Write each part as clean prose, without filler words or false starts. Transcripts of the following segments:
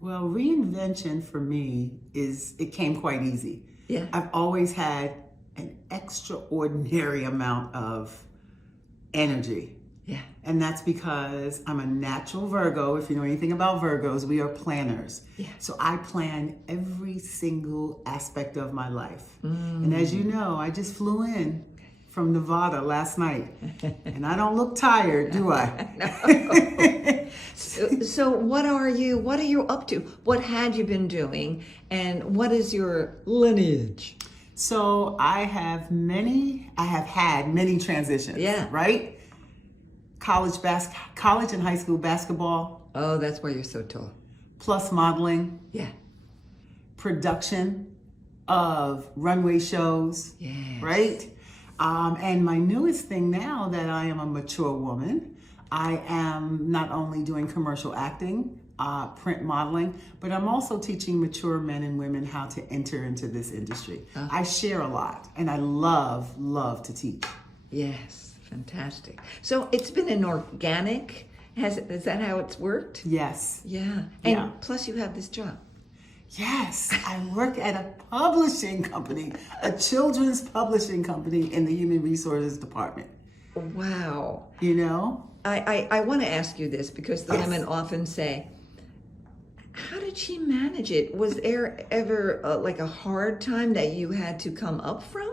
Well, reinvention for me it came quite easy. Yeah. I've always had an extraordinary amount of energy. Yeah. And that's because I'm a natural Virgo. If you know anything about Virgos, we are planners. Yeah. So I plan every single aspect of my life. And as you know, I just flew in from Nevada last night. And I don't look tired, do I? So what are you up to? What had you been doing? And what is your lineage? So I have had many transitions. Yeah. Right? College and high school basketball, Oh, that's why you're so tall. plus modeling, Yeah. production of runway shows, Yes. right? And my newest thing now that I am a mature woman, I am not only doing commercial acting, print modeling, but I'm also teaching mature men and women how to enter into this industry. I share a lot, and I love to teach. Yes. Fantastic. So it's been an organic, is that how it's worked? Yes. Yeah. And Yeah. plus you have this job. Yes, I work at a publishing company, a children's publishing company in the human resources department. Wow. You know? I want to ask you this because the Yes. women often say, how did she manage it? Was there ever like a hard time that you had to come up from?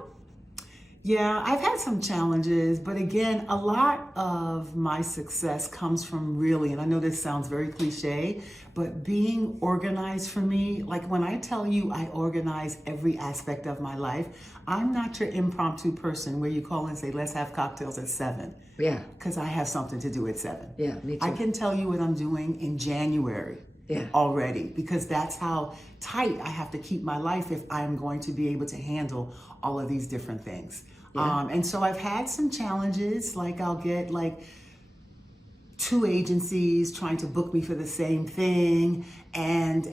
Yeah, I've had some challenges, but again, a lot of my success comes from really, and I know this sounds very cliche, but being organized for me, like when I tell you I organize every aspect of my life, I'm not your impromptu person where you call and say, let's have cocktails at 7. Yeah. Because I have something to do at 7. Yeah, me too. I can tell you what I'm doing in January. Yeah. Already, because that's how tight I have to keep my life if I'm going to be able to handle all of these different things. Yeah. And so I've had some challenges, like I'll get like 2 agencies trying to book me for the same thing, and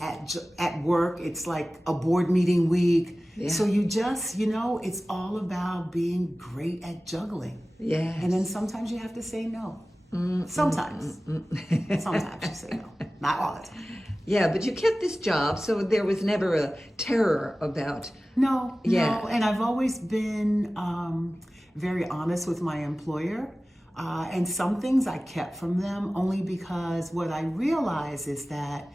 at work it's like a board meeting week. Yeah. So you just, it's all about being great at juggling. Yeah. And then sometimes you have to say no. Sometimes. Sometimes you say no. Not all the time. Yeah, but you kept this job, so there was never a terror about. No. And I've always been very honest with my employer. And some things I kept from them only because what I realize is that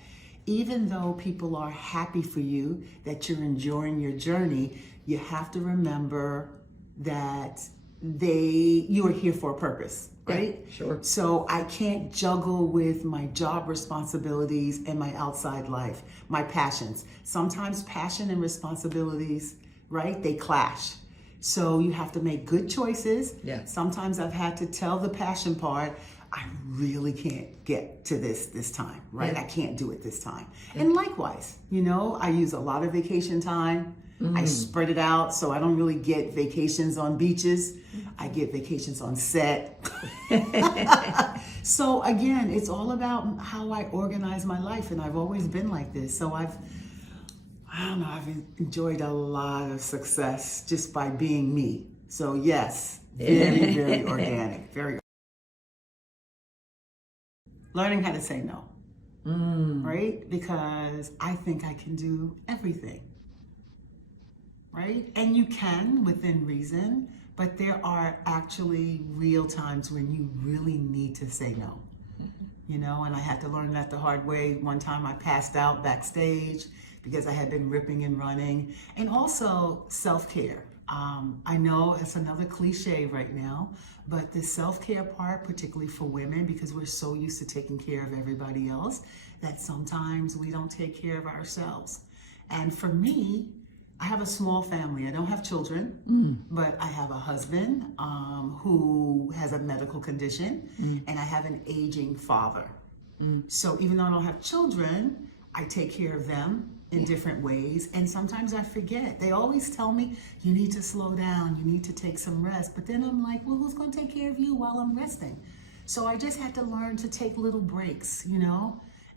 even though people are happy for you, that you're enjoying your journey, you have to remember that you are here for a purpose, right? Yeah, sure. So I can't juggle with my job responsibilities and my outside life, my passions. Sometimes passion and responsibilities, right? They clash. So you have to make good choices. Yeah. Sometimes I've had to tell the passion part, I really can't get to this time, right? Yeah. I can't do it this time. And likewise, I use a lot of vacation time. I spread it out so I don't really get vacations on beaches. I get vacations on set. So again, it's all about how I organize my life, and I've always been like this. So I've enjoyed a lot of success just by being me. So yes, very organic, very. Learning how to say no, right? Because I think I can do everything. Right? And you can within reason, but there are actually real times when you really need to say no. And I had to learn that the hard way. One time I passed out backstage because I had been ripping and running. And also self-care. I know it's another cliche right now, but the self-care part, particularly for women, because we're so used to taking care of everybody else, that sometimes we don't take care of ourselves. And for me, I have a small family. I don't have children, but I have a husband who has a medical condition, and I have an aging father. So even though I don't have children, I take care of them in different ways. And sometimes I forget. They always tell me, you need to slow down, you need to take some rest. But then I'm like, well, who's going to take care of you while I'm resting? So I just had to learn to take little breaks,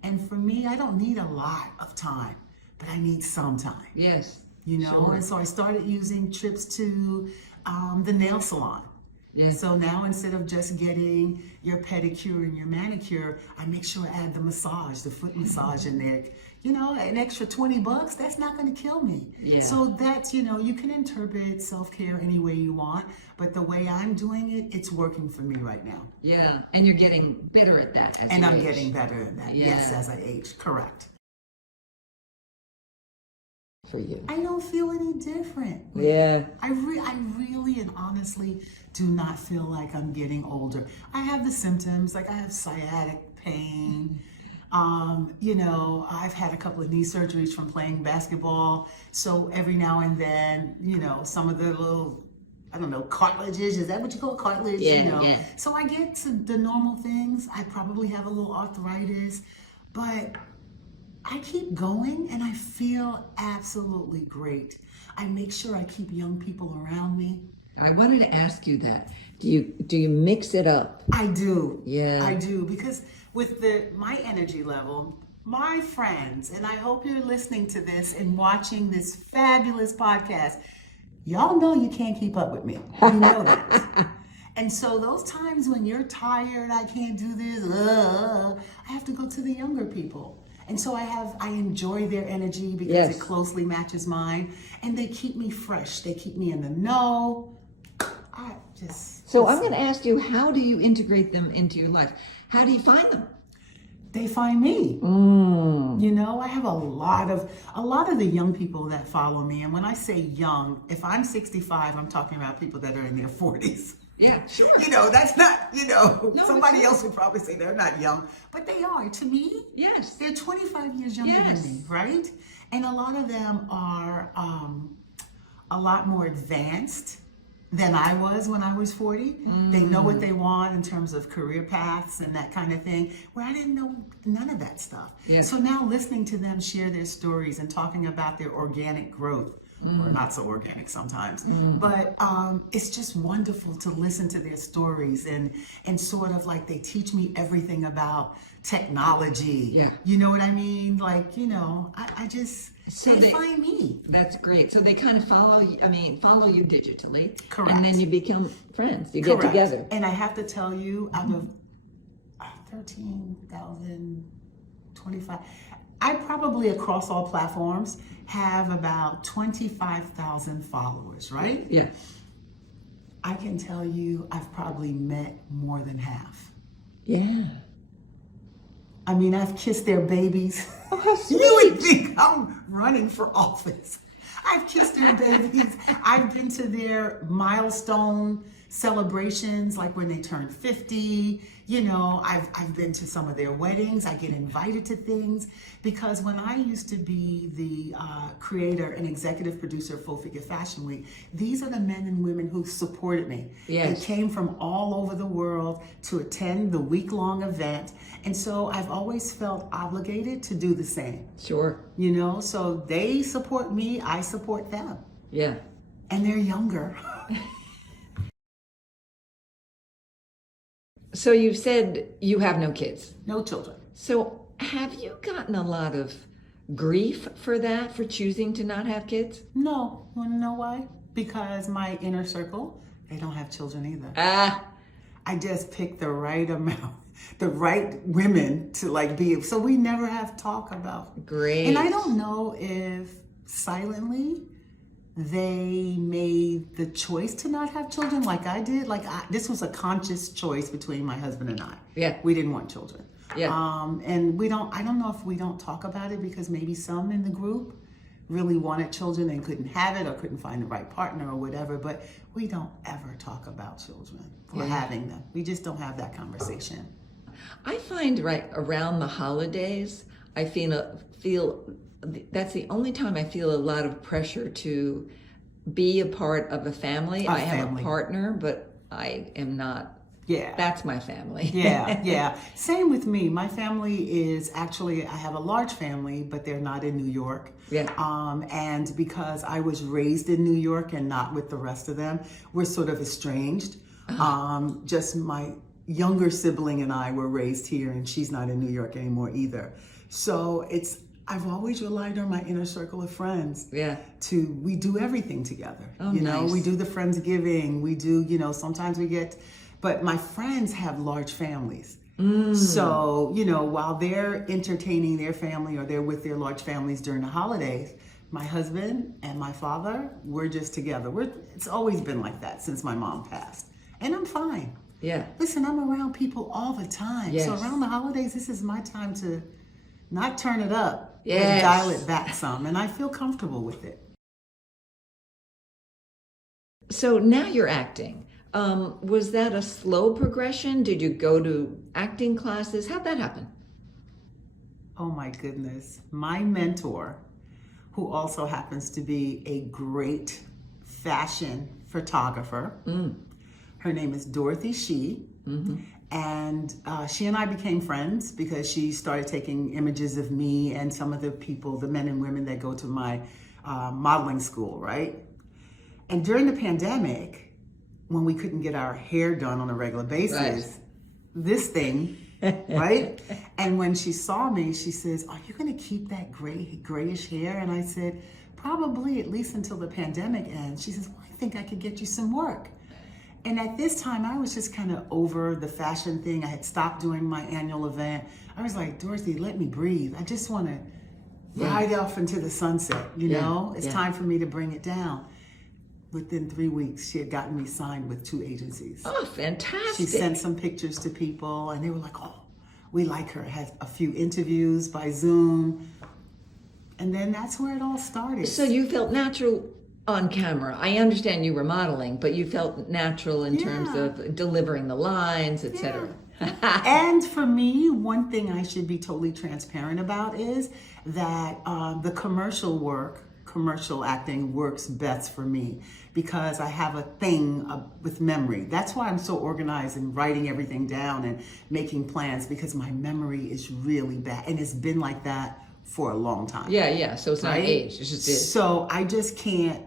And for me, I don't need a lot of time, but I need some time. Yes. Sure. And so I started using trips to the nail salon. Yeah. So now instead of just getting your pedicure and your manicure, I make sure I add the massage, the foot massage in there. You know, an extra $20, that's not going to kill me. Yeah. So that's, you know, you can interpret self-care any way you want, but the way I'm doing it, it's working for me right now. Yeah, and you're getting better at that as And you I'm age. getting better at that. Yeah. Yes, as I age. Correct. For you. I don't feel any different. Yeah. I really and honestly do not feel like I'm getting older. I have the symptoms, like I have sciatic pain. You know, I've had a couple of knee surgeries from playing basketball. So every now and then, you know, some of the little, I don't know, cartilages, is that what you call cartilage? Yeah, you know? yeah. So I get to the normal things. I probably have a little arthritis, but I keep going and I feel absolutely great. I make sure I keep young people around me. I wanted to ask you that. Do you mix it up? I do. Yeah. I do, because with my energy level, my friends, and I hope you're listening to this and watching this fabulous podcast, y'all know you can't keep up with me. You know that. And so those times when you're tired, I can't do this, I have to go to the younger people. And so I enjoy their energy because Yes. it closely matches mine, and they keep me fresh. They keep me in the know. So I'm going to ask you, how do you integrate them into your life? How do you find them? They find me. Mm. You know, I have a lot of the young people that follow me. And when I say young, if I'm 65, I'm talking about people that are in their 40s. Yeah, sure. You know, that's not, you know, No, somebody else would probably say they're not young, but they are. To me, Yes. they're 25 years younger Yes. than me, right? And a lot of them are a lot more advanced than I was when I was 40. They know what they want in terms of career paths and that kind of thing, where I didn't know none of that stuff. Yeah. So now listening to them share their stories and talking about their organic growth, or not so organic sometimes, but it's just wonderful to listen to their stories and sort of like they teach me everything about technology. Yeah. You know what I mean? Like, you know, I just, So they they- find me. That's great. So they kind of follow you digitally. Correct. And then you become friends. You get Correct. together. And I have to tell you, out of 25, I probably across all platforms have about 25,000 followers, right? Yeah. I can tell you I've probably met more than half. Yeah. I mean, I've kissed their babies. Oh, how sweet. You would think I'm running for office. I've kissed their babies. I've been to their milestone celebrations, like when they turn 50. You know, I've been to some of their weddings. I get invited to things because when I used to be the creator and executive producer of Full Figure Fashion Week, these are the men and women who supported me. Yes. They came from all over the world to attend the week-long event. And so I've always felt obligated to do the same. Sure. You know, so they support me, I support them. Yeah. And they're younger. So you've said you have no kids. No children. So have you gotten a lot of grief for that, for choosing to not have kids? No. Want to know why? Because my inner circle, they don't have children either. Ah, I just picked the right amount, the right women to like be. So we never have talk about. great. And I don't know if silently they made the choice to not have children like I did. Like this was a conscious choice between my husband and I. Yeah. We didn't want children. Yeah. And I don't know if we don't talk about it because maybe some in the group really wanted children and couldn't have it or couldn't find the right partner or whatever, but we don't ever talk about children or Yeah. having them. We just don't have that conversation. I find right around the holidays, I feel that's the only time I feel a lot of pressure to be a part of a family. I have family. a partner, but I am not. Yeah. That's my family. Yeah, yeah. Same with me. My family is actually, I have a large family, but they're not in New York. Yeah. And because I was raised in New York and not with the rest of them, we're sort of estranged. Just my younger sibling and I were raised here, and she's not in New York anymore either. So I've always relied on my inner circle of friends. Yeah. We do everything together. Oh, you know, nice. we do the Friendsgiving, we do, sometimes we get, but my friends have large families. So, while they're entertaining their family or they're with their large families during the holidays, my husband and my father, we're just together. It's always been like that since my mom passed. And I'm fine. Yeah. Listen, I'm around people all the time. Yes. So around the holidays, this is my time to not turn it up, Yes. but dial it back some. And I feel comfortable with it. So now you're acting. Was that a slow progression? Did you go to acting classes? How'd that happen? Oh my goodness. My mentor, who also happens to be a great fashion photographer, her name is Dorothy Shee. And she and I became friends because she started taking images of me and some of the people, the men and women that go to my modeling school, right? And during the pandemic, when we couldn't get our hair done on a regular basis, Right. this thing, right? And when she saw me, she says, "Are you going to keep that grayish hair?" And I said, "Probably, at least until the pandemic ends." She says, "Well, I think I could get you some work." And at this time, I was just kind of over the fashion thing. I had stopped doing my annual event. I was like, "Dorothy, let me breathe. I just want to ride off into the sunset, It's time for me to bring it down." Within 3 weeks, she had gotten me signed with 2 agencies. Oh, fantastic. She sent some pictures to people, and they were like, "Oh, we like her." Had a few interviews by Zoom. And then that's where it all started. So you felt natural on camera. I understand you were modeling, but you felt natural in terms of delivering the lines, etc. And for me, one thing I should be totally transparent about is that the commercial acting works best for me because I have a thing with memory. That's why I'm so organized and writing everything down and making plans, because my memory is really bad, and it's been like that for a long time. Yeah. So it's not Right? age. It's just is. So I just can't,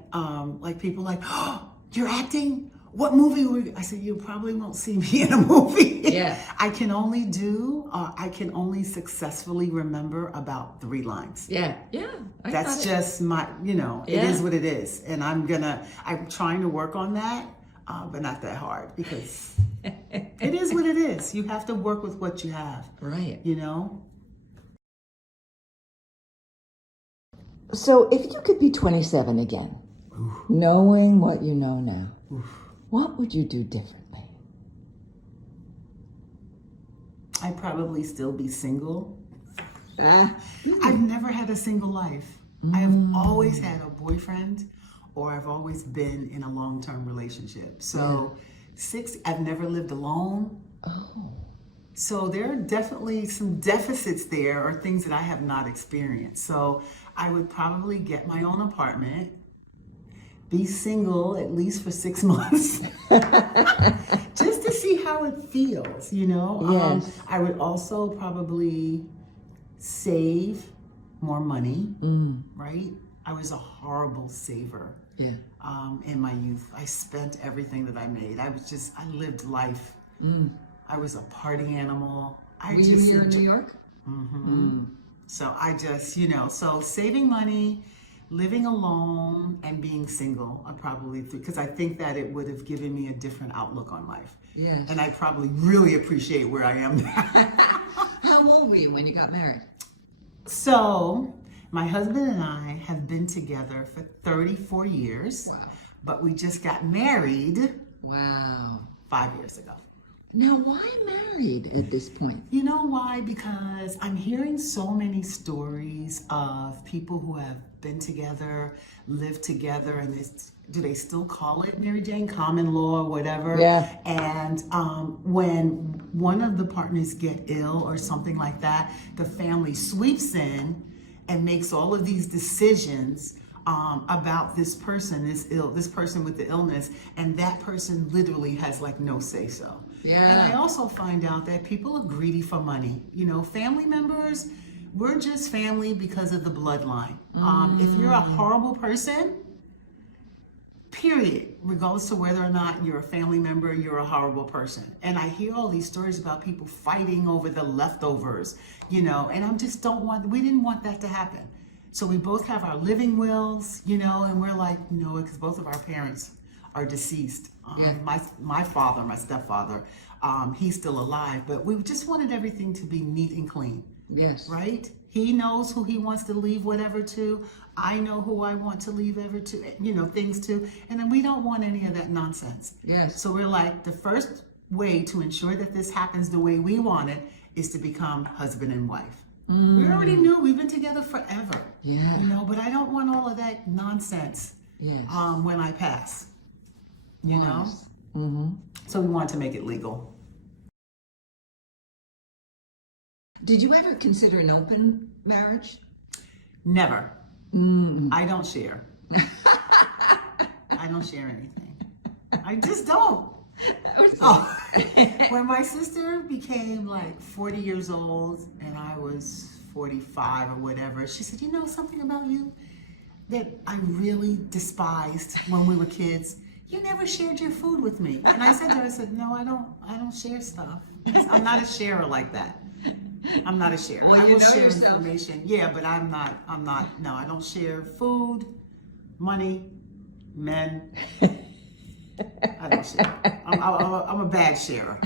like people like, "Oh, you're acting? What movie were you?" I said, "You probably won't see me in a movie." Yeah. I can only successfully remember about 3 lines. Yeah. I That's got it. just my, it Yeah. is what it is. And I'm trying to work on that, but not that hard, because it is what it is. You have to work with what you have, Right. So if you could be 27 again, knowing what you know now, what would you do differently? I'd probably still be single. I've never had a single life. I've always had a boyfriend, or I've always been in a long-term relationship. So I've never lived alone. Oh. So there are definitely some deficits there, or things that I have not experienced. So I would probably get my own apartment, be single at least for 6 months, just to see how it feels, Yes. I would also probably save more money, right? I was a horrible saver. Yeah. In my youth. I spent everything that I made. I lived life. I was a party animal. Were you here in New York? So I just, so saving money, living alone, and being single are probably 3, because I think that it would have given me a different outlook on life. Yes. And I probably really appreciate where I am now. How old were you when you got married? So my husband and I have been together for 34 years. Wow. But we just got married Wow. 5 years ago. Now, why married at this point? You know why? Because I'm hearing so many stories of people who have been together, lived together, and do they still call it, Mary Jane, common law or whatever? Yeah. And when one of the partners get ill or something like that, the family sweeps in and makes all of these decisions about this person this person with the illness, and that person literally has like no say so. Yeah. And I also find out that people are greedy for money. Family members, we're just family because of the bloodline. If you're a horrible person, period, regardless of whether or not you're a family member, you're a horrible person. And I hear all these stories about people fighting over the leftovers, and we didn't want that to happen. So we both have our living wills, and we're like, because both of our parents are deceased. My father, my stepfather, he's still alive, but we just wanted everything to be neat and clean. Yes. Right? He knows who he wants to leave whatever to. I know who I want to leave ever to, things to. And then we don't want any of that nonsense. Yes. So we're like, the first way to ensure that this happens the way we want it is to become husband and wife. We already knew, we've been together forever. Yeah. But I don't want all of that nonsense when I pass. Yes. Mm-hmm. So we wanted to make it legal. Did you ever consider an open marriage? Never. I don't share. I don't share anything. I just don't. When my sister became like 40 years old and I was 45 or whatever, she said, something about you that I really despised when we were kids. You never shared your food with me. And I said to her, no, I don't share stuff. I'm not a sharer like that. I'm not a sharer. Well, I will share yourself. information. Yeah, but no, I don't share food, money, men. I don't share. I'm a bad sharer.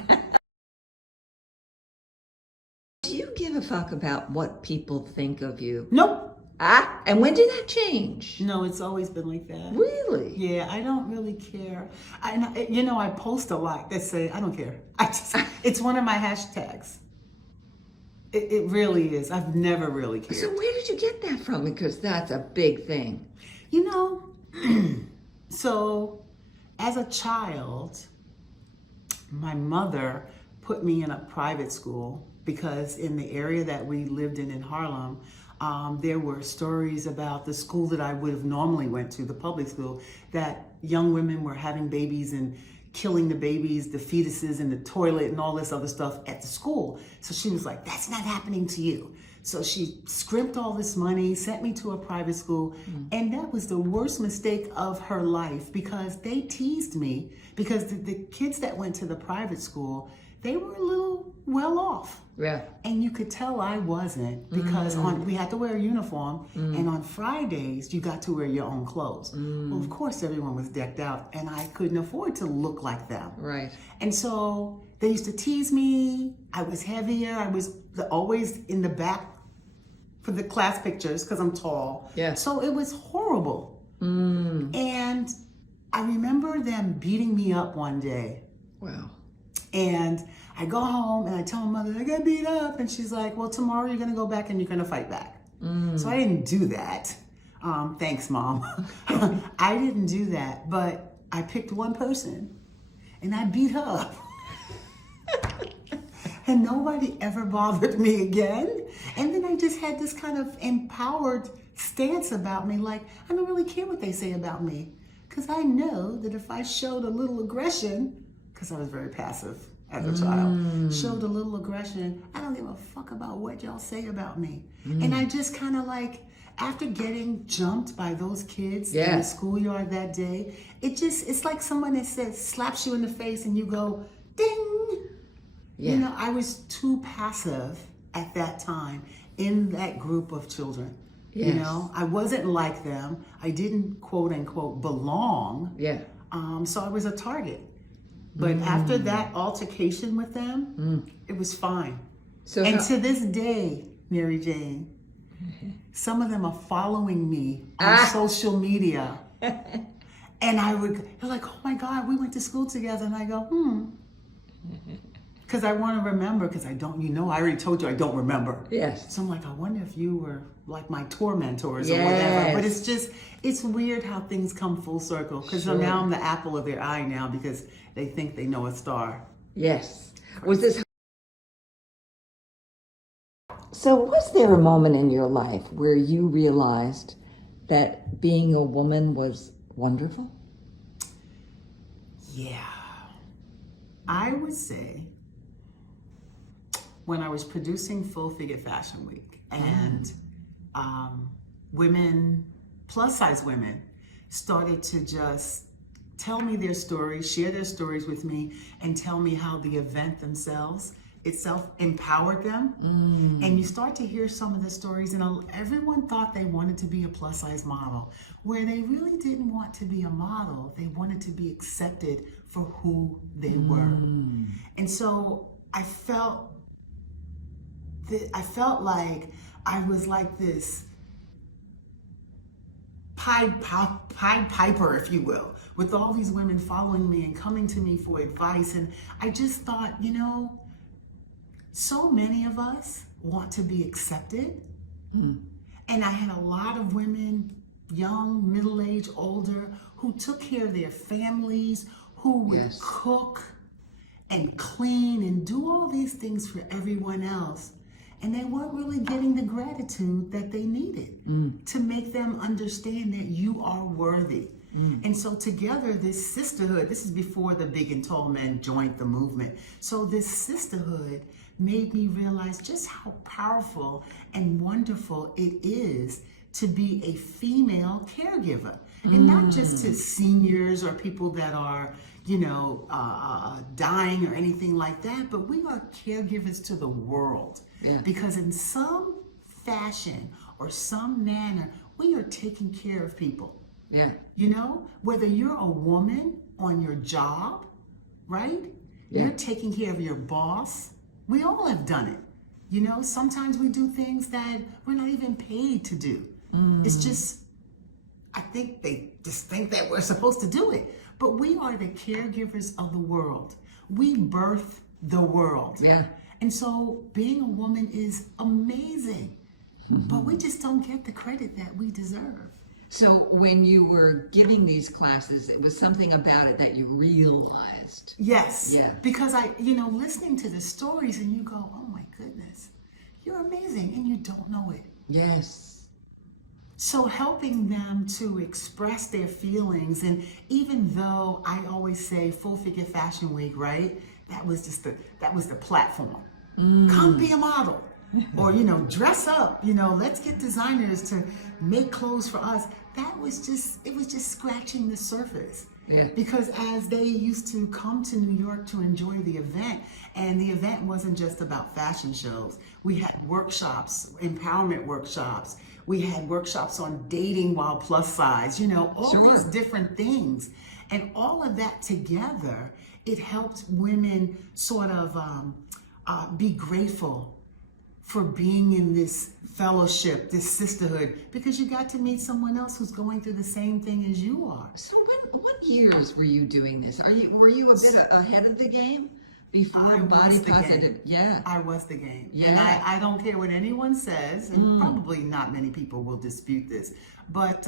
Do you give a fuck about what people think of you? Nope. And when did that change? No, it's always been like that. Really? Yeah, I don't really care. I post a lot that say, I don't care. It's one of my hashtags. It really is. I've never really cared. So where did you get that from? Because that's a big thing. So as a child, my mother put me in a private school because in the area that we lived in Harlem, there were stories about the school that I would have normally went to, the public school, that young women were having babies and killing the babies, the fetuses in the toilet and all this other stuff at the school. So she was like, that's not happening to you. So she scrimped all this money, sent me to a private school, and that was the worst mistake of her life because they teased me because the kids that went to the private school, they were a little well off. Yeah. And you could tell I wasn't because we had to wear a uniform and on Fridays you got to wear your own clothes. Well, of course everyone was decked out and I couldn't afford to look like them. Right. And so they used to tease me. I was heavier. I was always in the back for the class pictures because I'm tall. Yeah. So it was horrible. And I remember them beating me up one day. Wow. And I go home and I tell my mother, I got beat up. And she's like, well, tomorrow you're going to go back and you're going to fight back. So I didn't do that. Thanks, Mom. I didn't do that. But I picked one person and I beat her up. And nobody ever bothered me again. And then I just had this kind of empowered stance about me. Like, I don't really care what they say about me. Because I know that if I showed a little aggression, because I was very passive as a child, showed a little aggression, I don't give a fuck about what y'all say about me. And I just kind of like, after getting jumped by those kids in the schoolyard that day, it's like someone that says, slaps you in the face and you go, ding. Yeah. I was too passive at that time in that group of children. Yes. I wasn't like them. I didn't quote unquote belong. Yeah. So I was a target. But after that altercation with them, it was fine. So to this day, Mary Jane, some of them are following me on social media. And they're like, oh my God, we went to school together. And I go, Because I want to remember, because I don't, I already told you I don't remember. Yes. So I'm like, I wonder if you were like my tormentors or whatever. But it's weird how things come full circle. Because now I'm the apple of their eye now because they think they know a star. Yes. So was there a moment in your life where you realized that being a woman was wonderful? Yeah. I would say when I was producing Full Figure Fashion Week and women, plus size women, started to just tell me their stories, share their stories with me, and tell me how the event itself empowered them. And you start to hear some of the stories, and everyone thought they wanted to be a plus size model, where they really didn't want to be a model. They wanted to be accepted for who they were. And so I felt like I was like this Pied Piper, if you will, with all these women following me and coming to me for advice. And I just thought, so many of us want to be accepted. And I had a lot of women, young, middle-aged, older, who took care of their families, who would cook and clean and do all these things for everyone else. And they weren't really getting the gratitude that they needed to make them understand that you are worthy. And so together, this sisterhood, this is before the big and tall men joined the movement. So this sisterhood made me realize just how powerful and wonderful it is to be a female caregiver. And not just to seniors or people that are, dying or anything like that, but we are caregivers to the world. Because in some fashion or some manner, we are taking care of people. Whether you're a woman on your job, right? You're taking care of your boss. We all have done it. Sometimes we do things that we're not even paid to do. It's just, I think they just think that we're supposed to do it. But we are the caregivers of the world. We birth the world. And so being a woman is amazing. But we just don't get the credit that we deserve. So when you were giving these classes, it was something about it that you realized. Yes. Because listening to the stories and you go, oh my goodness, you're amazing and you don't know it. So helping them to express their feelings, and even though I always say Full Figure Fashion Week, right? That was the platform. Come be a model. Or, dress up, let's get designers to make clothes for us. It was just scratching the surface. Because as they used to come to New York to enjoy the event, and the event wasn't just about fashion shows. We had workshops, empowerment workshops. We had workshops on dating while plus size, all these different things. And all of that together, it helped women sort of be grateful for being in this fellowship, this sisterhood, because you got to meet someone else who's going through the same thing as you are. So what years were you doing this? Were you a bit ahead of the game before body positive? I was the game. And I don't care what anyone says, and probably not many people will dispute this. But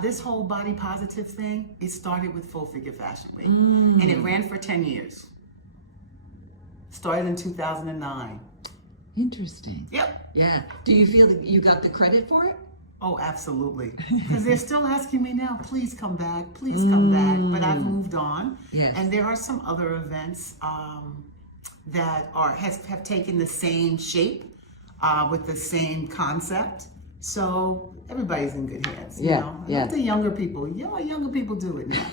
this whole body positive thing, it started with Full Figure Fashion Week. And it ran for 10 years. Started in 2009. Interesting. Do you feel that you got the credit for it? Oh, absolutely. Because they're still asking me now, please come back, please come back. But I've moved on. And there are some other events that have taken the same shape with the same concept. So everybody's in good hands. Let the younger people, younger people do it now.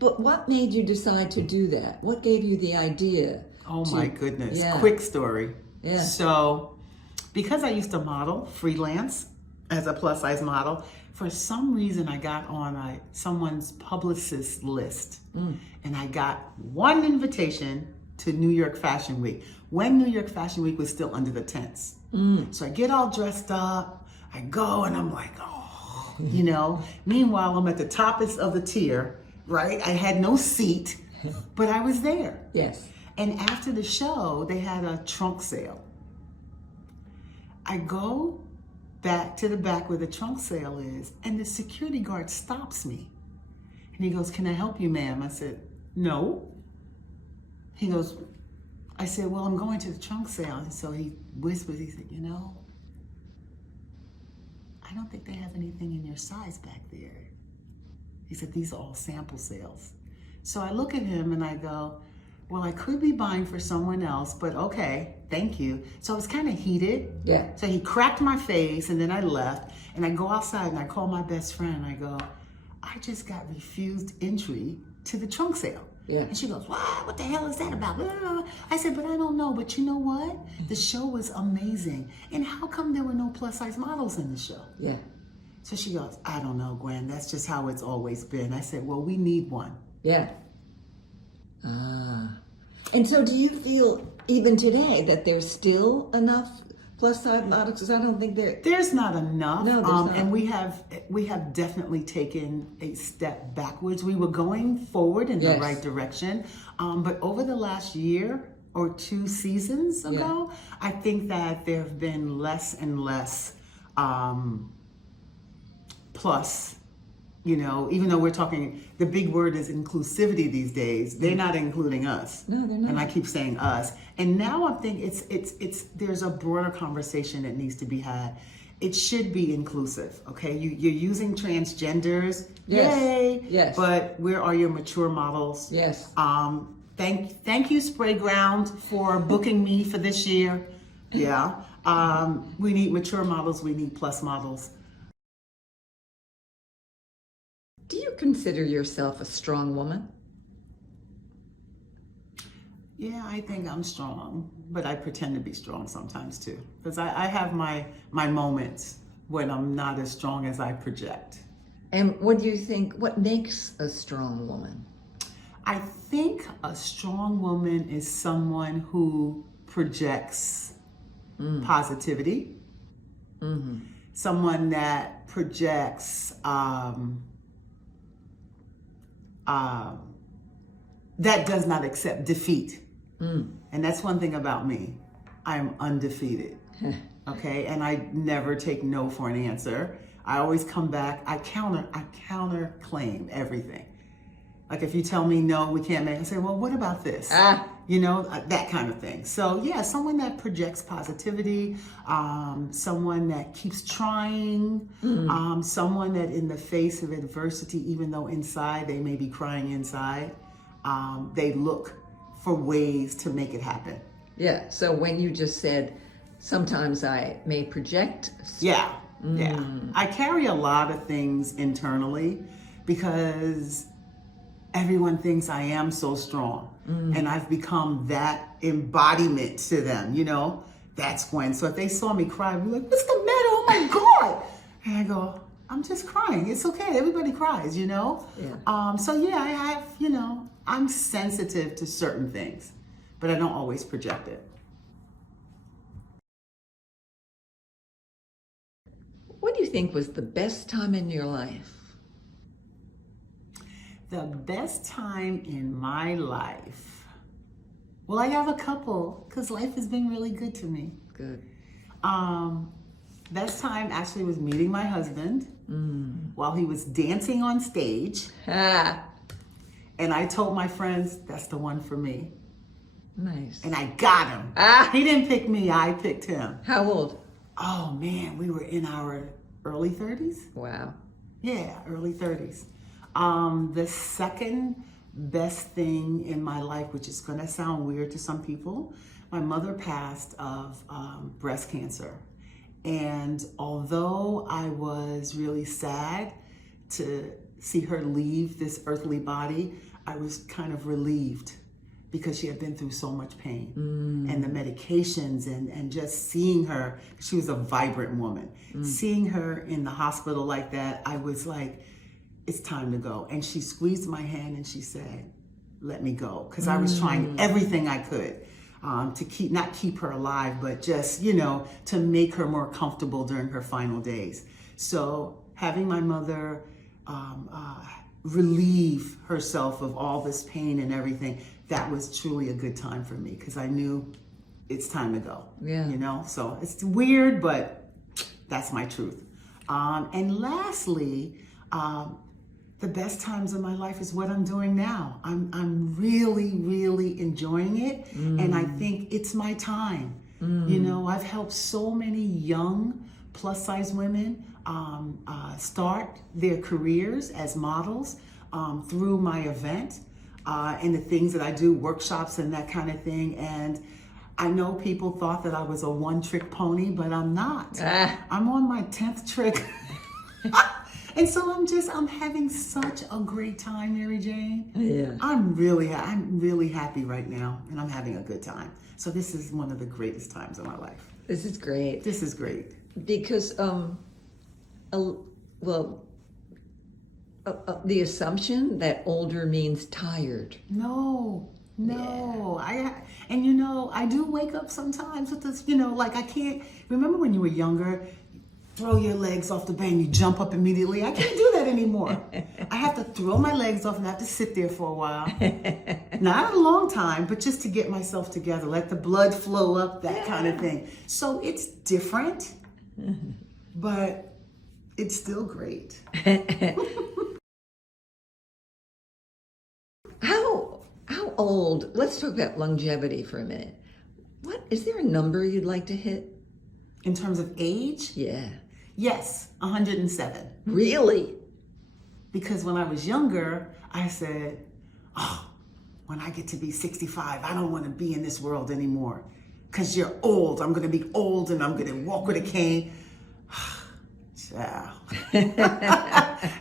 But what made you decide to do that? What gave you the idea? Oh my goodness. Quick story. So because I used to model freelance as a plus size model, for some reason I got on someone's publicist list. And I got one invitation to New York Fashion Week, when New York Fashion Week was still under the tents. So I get all dressed up, I go, and I'm like, oh, Meanwhile, I'm at the top of the tier, right? I had no seat, but I was there. And after the show, they had a trunk sale. I go back to the back where the trunk sale is, and the security guard stops me. And he goes, "Can I help you, ma'am?" I said, "No." I said, "Well, I'm going to the trunk sale." And so he whispers, he said, "I don't think they have anything in your size back there." He said, "These are all sample sales." So I look at him and I go, well, I could be buying for someone else, but okay, thank you. So I was kind of heated. Yeah. So he cracked my face and then I left and I go outside and I call my best friend and I go, I just got refused entry to the trunk sale. Yeah. And she goes, what the hell is that about? Blah, blah, blah. I said, but I don't know. But you know what? The show was amazing. And how come there were no plus size models in the show? Yeah. So she goes, I don't know, Gwen. That's just how it's always been. I said, well, we need one. Yeah. Ah. And so do you feel even today that there's still enough plus size models? Because I don't think there's not enough. No, there's not. And we have definitely taken a step backwards. We were going forward in the right direction. But over the last year or 2 seasons ago, I think that there have been less and less plus. You know, even though we're talking, the big word is inclusivity these days. They're not including us. No, they're not. And I keep saying us. And now I think there's a broader conversation that needs to be had. It should be inclusive, okay? You're using transgenders, yay! Yes. But where are your mature models? Yes. Thank you, Spray Ground, for booking me for this year. Yeah. We need mature models. We need plus models. Do you consider yourself a strong woman? Yeah, I think I'm strong, but I pretend to be strong sometimes too. Because I have my moments when I'm not as strong as I project. And what do you think, what makes a strong woman? I think a strong woman is someone who projects positivity, someone that projects that does not accept defeat. And that's one thing about me. I am undefeated. Okay? And I never take no for an answer. I always come back. I counter claim everything. Like if you tell me no, we can't make, I say, well, what about this? You know, that kind of thing. So yeah, someone that projects positivity, someone that keeps trying, someone that in the face of adversity, even though inside they may be crying inside, they look for ways to make it happen. Yeah, so when you just said, sometimes I may project. Yeah. I carry a lot of things internally because everyone thinks I am so strong. And I've become that embodiment to them, you know? That's Gwen. So if they saw me cry, they'd be like, what's the matter? Oh my God. And I go, I'm just crying. It's okay. Everybody cries, you know? Yeah. So yeah, I have, you know, I'm sensitive to certain things, but I don't always project it. What do you think was the best time in your life? The best time in my life. Well, I have a couple because life has been really good to me. Good. Best time actually was meeting my husband while he was dancing on stage. And I told my friends, that's the one for me. Nice. And I got him. He didn't pick me, I picked him. How old? Oh man, we were in our early 30s. Wow. Yeah, early 30s. The second best thing in my life, which is gonna sound weird to some people, my mother passed of breast cancer. And although I was really sad to see her leave this earthly body, I was kind of relieved because she had been through so much pain and the medications and just seeing her, she was a vibrant woman. Seeing her in the hospital like that, I was like, it's time to go. And she squeezed my hand and she said, let me go. Because I was trying everything I could to not keep her alive, but just, you know, to make her more comfortable during her final days. So having my mother relieve herself of all this pain and everything, that was truly a good time for me because I knew it's time to go. Yeah. You know, so it's weird, but that's my truth. And lastly, the best times of my life is what I'm doing now. I'm really, really enjoying it. And I think it's my time. You know, I've helped so many young plus size women start their careers as models through my event. and the things that I do, workshops and that kind of thing. And I know people thought that I was a one-trick pony, but I'm not. I'm on my 10th trick. And so I'm having such a great time, Mary Jane. Yeah. I'm really happy right now, and I'm having a good time. So this is one of the greatest times of my life. This is great. This is great. Because, the assumption that older means tired. No. I do wake up sometimes with this, like I can't, remember when you were younger, throw your legs off the bed and you jump up immediately. I can't do that anymore. I have to throw my legs off and I have to sit there for a while. Not a long time, but just to get myself together, let the blood flow up, that kind of thing. So it's different, but it's still great. How old, let's talk about longevity for a minute. Is there a number you'd like to hit? In terms of age? Yeah. Yes, 107. Really? Because when I was younger, I said, when I get to be 65, I don't want to be in this world anymore. Because you're old. I'm going to be old and I'm going to walk with a cane. Child.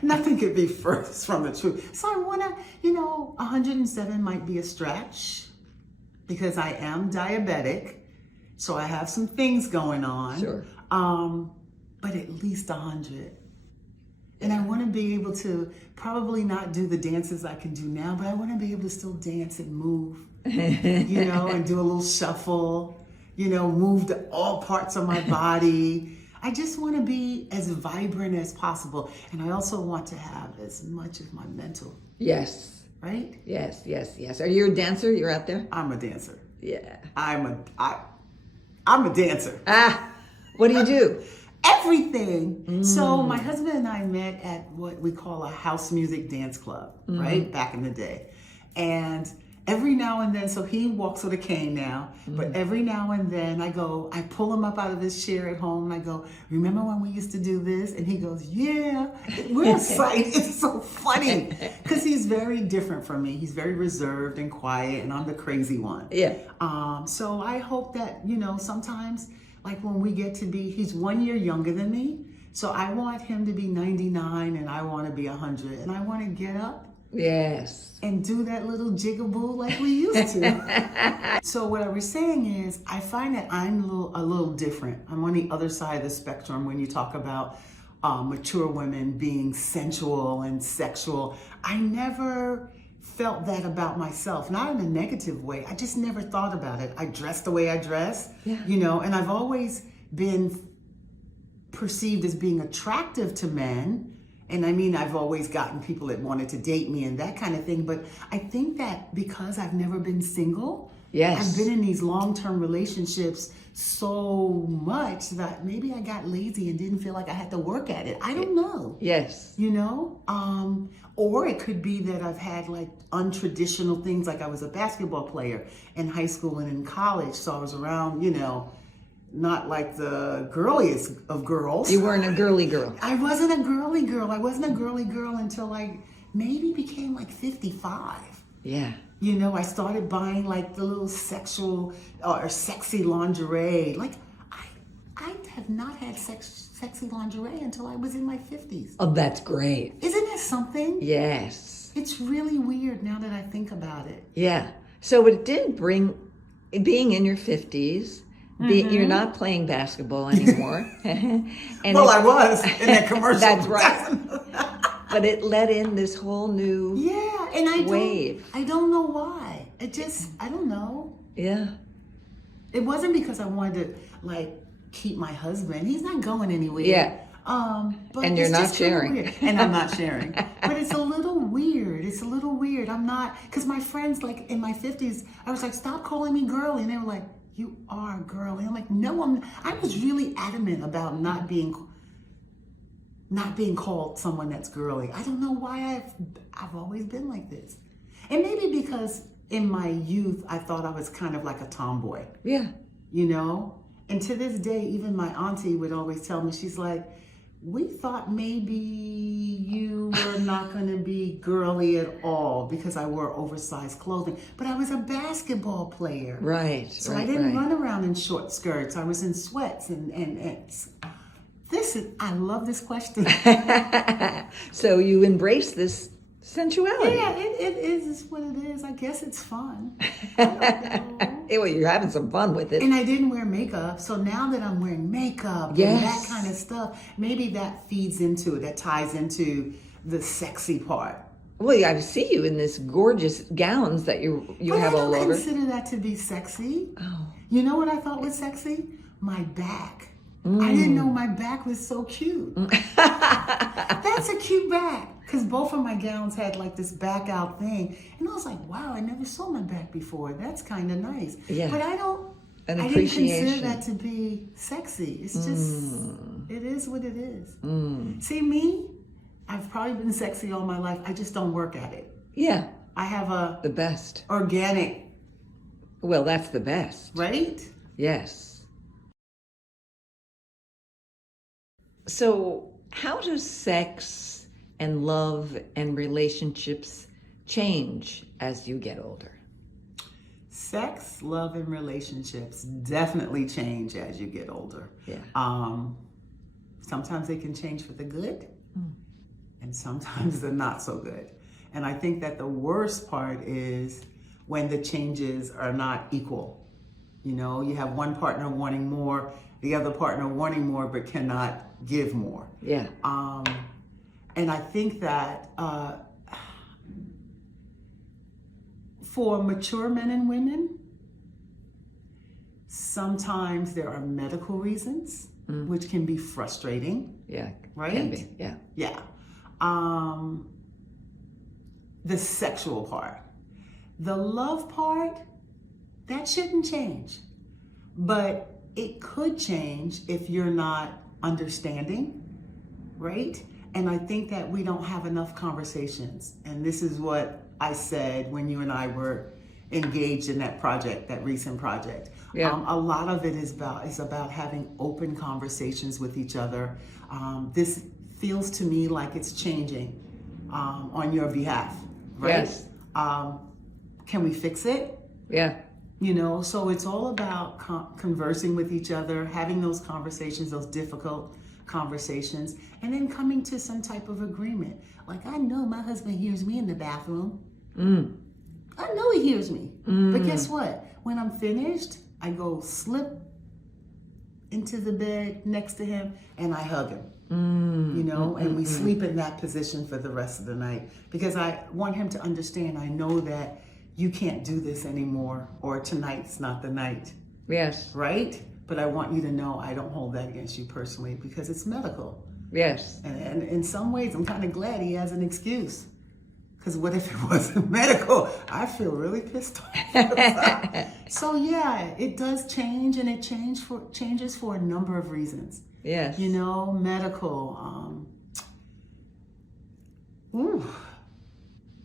Nothing could be furthest from the truth. So I want to, 107 might be a stretch because I am diabetic. So I have some things going on. Sure. But at least 100. And I want to be able to probably not do the dances I can do now, but I want to be able to still dance and move, and do a little shuffle, move to all parts of my body. I just want to be as vibrant as possible. And I also want to have as much of my mental. Yes. Right? Yes. Are you a dancer? You're out there? I'm a dancer. Yeah. I'm a dancer. What do you do? Everything. So my husband and I met at what we call a house music dance club, right? Back in the day. And every now and then, so he walks with a cane now, but every now and then I pull him up out of his chair at home and I go, remember when we used to do this? And he goes, yeah. We're a sight. It's so funny because he's very different from me. He's very reserved and quiet and I'm the crazy one. Yeah. So I hope that, sometimes like when we get to be, he's 1 year younger than me. So I want him to be 99 and I want to be 100 and I want to get up. Yes. And do that little jigaboo like we used to. So what I was saying is, I find that I'm a little different. I'm on the other side of the spectrum when you talk about mature women being sensual and sexual. I never felt that about myself, not in a negative way. I just never thought about it. I dress the way I dress, and I've always been perceived as being attractive to men. And I mean, I've always gotten people that wanted to date me and that kind of thing. But I think that because I've never been single, I've been in these long-term relationships so much that maybe I got lazy and didn't feel like I had to work at it. I don't know. Yes. Or it could be that I've had like untraditional things, like I was a basketball player in high school and in college. So I was around, not like the girliest of girls. You weren't a girly girl. I wasn't a girly girl. I wasn't a girly girl until I maybe became like 55. Yeah. I started buying like the little sexual or sexy lingerie. Like I have not had sexy lingerie until I was in my 50s. Oh, that's great. Isn't that something? Yes. It's really weird now that I think about it. Yeah. So it did bring being in your 50s. You're not playing basketball anymore. Well, I was in that commercial. That's right. But it let in this whole new wave. I don't know why. I don't know. Yeah. It wasn't because I wanted to keep my husband. He's not going anywhere. Yeah. But and you're not sharing. And I'm not sharing. But it's a little weird. I'm not, because my friends in my 50s, I was like, stop calling me girly. And they were like, you are girly. I'm like, no, I was really adamant about not being called someone that's girly. I don't know why I've always been like this. And maybe because in my youth, I thought I was kind of like a tomboy. Yeah. And to this day, even my auntie would always tell me, she's like, we thought maybe you were not going to be girly at all because I wore oversized clothing. But I was a basketball player. Right. So right, I didn't right. run around in short skirts. I was in sweats I love this question. So you embrace this sensuality. Yeah, it is what it is. I guess it's fun. I don't know. Well, you're having some fun with it. And I didn't wear makeup, so now that I'm wearing makeup and Yes. that kind of stuff, maybe that feeds into it, that ties into the sexy part. Well, I see you in this gorgeous gowns that you But have I all don't over. consider that to be sexy. Oh. You know what I thought was sexy? My back. I didn't know my back was so cute. That's a cute back. Because both of my gowns had like this back out thing. And I was like, wow, I never saw my back before. That's kind of nice. Yeah. But I An didn't appreciation. consider that to be sexy. It's just, it is what it is. See, me, I've probably been sexy all my life. I just don't work at it. Yeah, I have a the best. organic, Well, that's the best. right? Yes. So, how does sex and love and relationships change as you get older? Sex, love, and relationships definitely change as you get older. Yeah. Sometimes they can change for the good, and sometimes they're not so good. And I think that the worst part is when the changes are not equal. You know, you have one partner wanting more, the other partner wanting more, but cannot give more. Yeah. And I think that for mature men and women, sometimes there are medical reasons, which can be frustrating. Yeah. Right? Can be. Yeah. Yeah. The sexual part. The love part, that shouldn't change. But it could change if you're not understanding, right? And I think that we don't have enough conversations. And this is what I said when you and I were engaged in that project, that recent project. Yeah. A lot of it is about having open conversations with each other. This feels to me like it's changing on your behalf, right? Yes. Can we fix it? Yeah. You know, so it's all about conversing with each other, having those conversations, those difficult conversations, and then coming to some type of agreement. Like, I know my husband hears me in the bathroom. I know he hears me. But guess what? When I'm finished, I go slip into the bed next to him and I hug him. You know, and we sleep in that position for the rest of the night because I want him to understand I know that you can't do this anymore, or tonight's not the night, Yes. right? But I want you to know I don't hold that against you personally because it's medical. Yes. And in some ways, I'm kind of glad he has an excuse. Because what if it wasn't medical? I feel really pissed off. So yeah, it does change, and it changes for a number of reasons. Yes. You know, medical,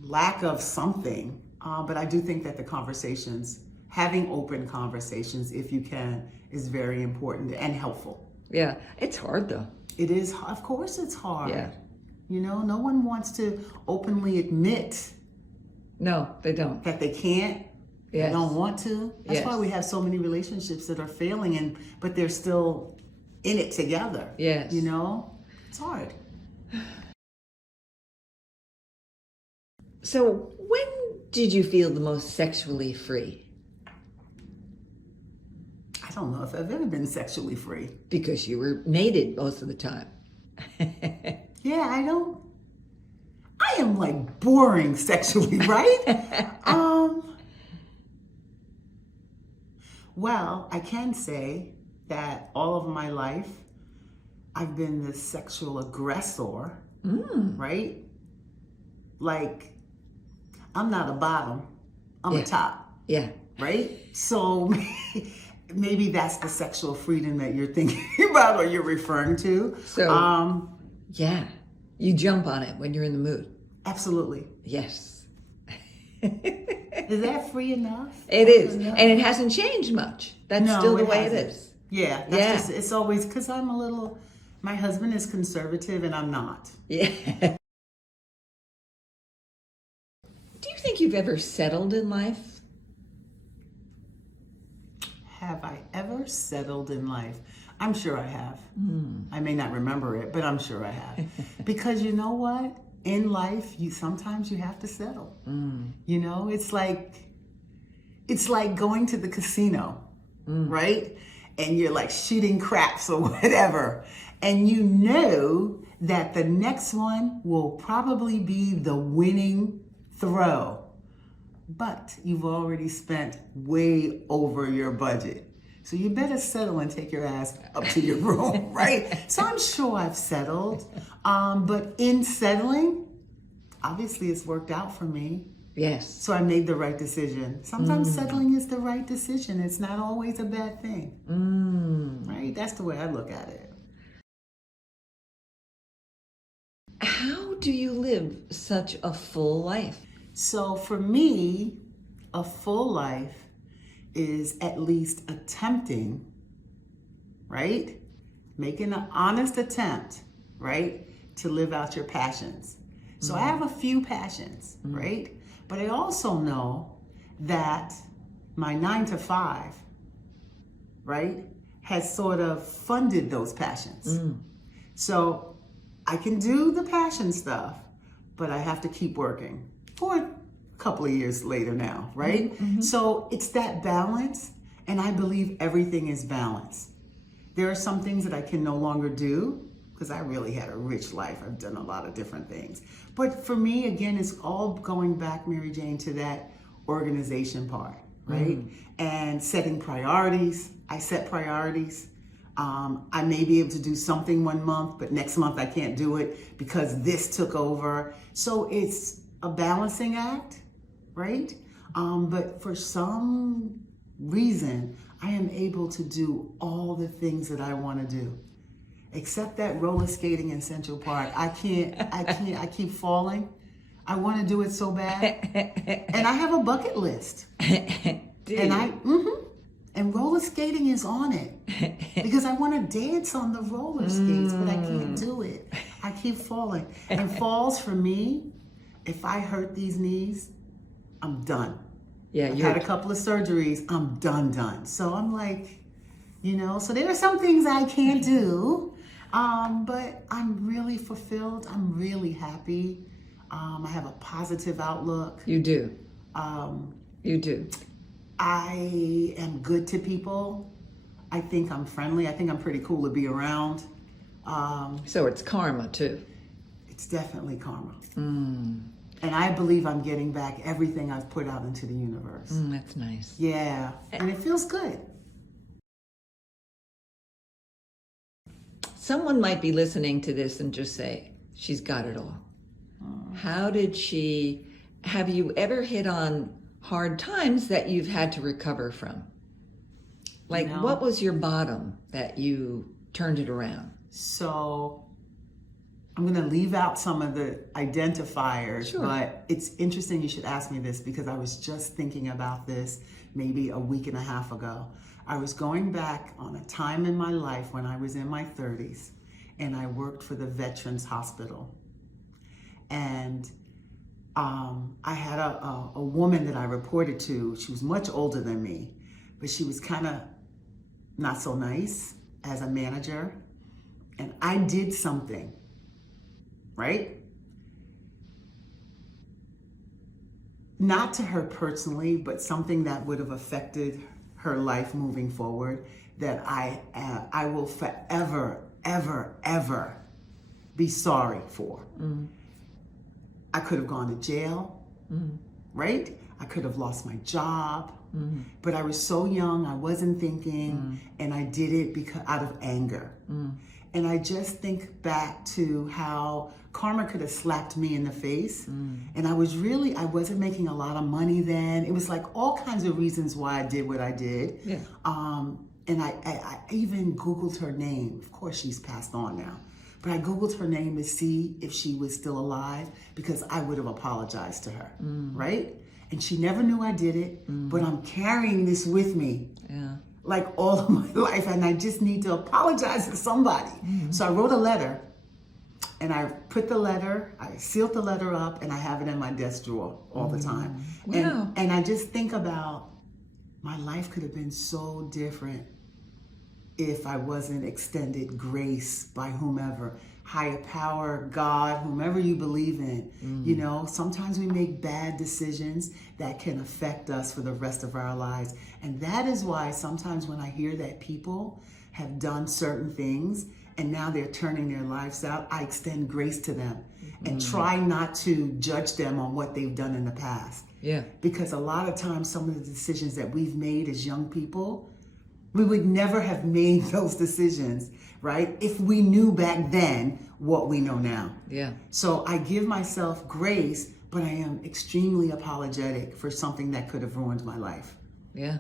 lack of something. But I do think that the conversations, having open conversations, if you can, is very important and helpful. Yeah. It's hard though. It is, of course it's hard. Yeah. You know, no one wants to openly admit No, they don't. that they can't, they Yes. don't want to. That's Yes. why we have so many relationships that are failing, but they're still in it together. Yes. You know, it's hard. So, when did you feel the most sexually free? I don't know if I've ever been sexually free. Because you were mated most of the time. Yeah, I am like boring sexually, right? Well, I can say that all of my life, I've been the sexual aggressor, right? Like, I'm not a bottom, I'm Yeah. a top, Yeah. right? So maybe that's the sexual freedom that you're thinking about or you're referring to. So, yeah. You jump on it when you're in the mood. Absolutely. Yes. Is that free enough? It is. Enough? And it hasn't changed much. That's No, still the it way it hasn't. is. Yeah, that's Yeah. just, it's always, because I'm a little My husband is conservative and I'm not. Yeah. Do you think you've ever settled in life? Have I ever settled in life? I'm sure I have. I may not remember it, but I'm sure I have. Because you know what? In life, sometimes you have to settle. You know, it's like going to the casino, right? And you're like shooting craps or whatever. And you know that the next one will probably be the winning throw. But you've already spent way over your budget. So you better settle and take your ass up to your room, right? So I'm sure I've settled. But in settling, obviously it's worked out for me. Yes. So I made the right decision. Sometimes settling is the right decision. It's not always a bad thing. Right? That's the way I look at it. How do you live such a full life? So for me, a full life is at least attempting, right? Making an honest attempt, right? To live out your passions. So I have a few passions, right? But I also know that my 9 to 5, right, has sort of funded those passions. So I can do the passion stuff, but I have to keep working for a couple of years later now, right? So it's that balance, and I believe everything is balance. There are some things that I can no longer do because I really had a rich life. I've done a lot of different things. But for me, again, it's all going back, Mary Jane, to that organization part, right? And setting priorities. I set priorities. I may be able to do something one month, but next month I can't do it because this took over. So it's a balancing act, right? But for some reason, I am able to do all the things that I want to do. Except that roller skating in Central Park. I I keep falling. I want to do it so bad. And I have a bucket list. And roller skating is on it. Because I want to dance on the roller skates, but I can't do it. I keep falling. And falls for me, if I hurt these knees, I'm done. Yeah, I've had a couple of surgeries, I'm done. So I'm like, so there are some things I can't do. But I'm really fulfilled. I'm really happy. I have a positive outlook. You do. You do. I am good to people. I think I'm friendly. I think I'm pretty cool to be around. So it's karma too. It's definitely karma. And I believe I'm getting back everything I've put out into the universe. That's nice. Yeah, and it feels good. Someone might be listening to this and just say, she's got it all. How did have you ever hit on hard times that you've had to recover from? Like, what was your bottom that you turned it around? So I'm going to leave out some of the identifiers, but it's interesting you should ask me this because I was just thinking about this maybe a week and a half ago. I was going back on a time in my life when I was in my 30s and I worked for the Veterans Hospital. And I had a woman that I reported to. She was much older than me, but she was kind of not so nice as a manager. And I did something, right? Not to her personally, but something that would have affected her life moving forward that I will forever, ever be sorry for. I could have gone to jail, right? I could have lost my job, but I was so young, I wasn't thinking, and I did it out of anger. And I just think back to how karma could have slapped me in the face. And I wasn't making a lot of money then. It was like all kinds of reasons why I did what I did. Yeah. And I even Googled her name. Of course, she's passed on now. But I Googled her name to see if she was still alive because I would have apologized to her, right? And she never knew I did it, but I'm carrying this with me. Yeah. like all of my life, and I just need to apologize to somebody. So I wrote a letter, and I put the letter, I sealed the letter up, and I have it in my desk drawer all the time. Wow. And I just think about my life could have been so different if I wasn't extended grace by whomever, higher power, God, whomever you believe in. You know, sometimes we make bad decisions that can affect us for the rest of our lives. And that is why sometimes when I hear that people have done certain things and now they're turning their lives out, I extend grace to them and try not to judge them on what they've done in the past. Yeah. Because a lot of times some of the decisions that we've made as young people, we would never have made those decisions, right? If we knew back then what we know now. Yeah. So I give myself grace, but I am extremely apologetic for something that could have ruined my life. Yeah.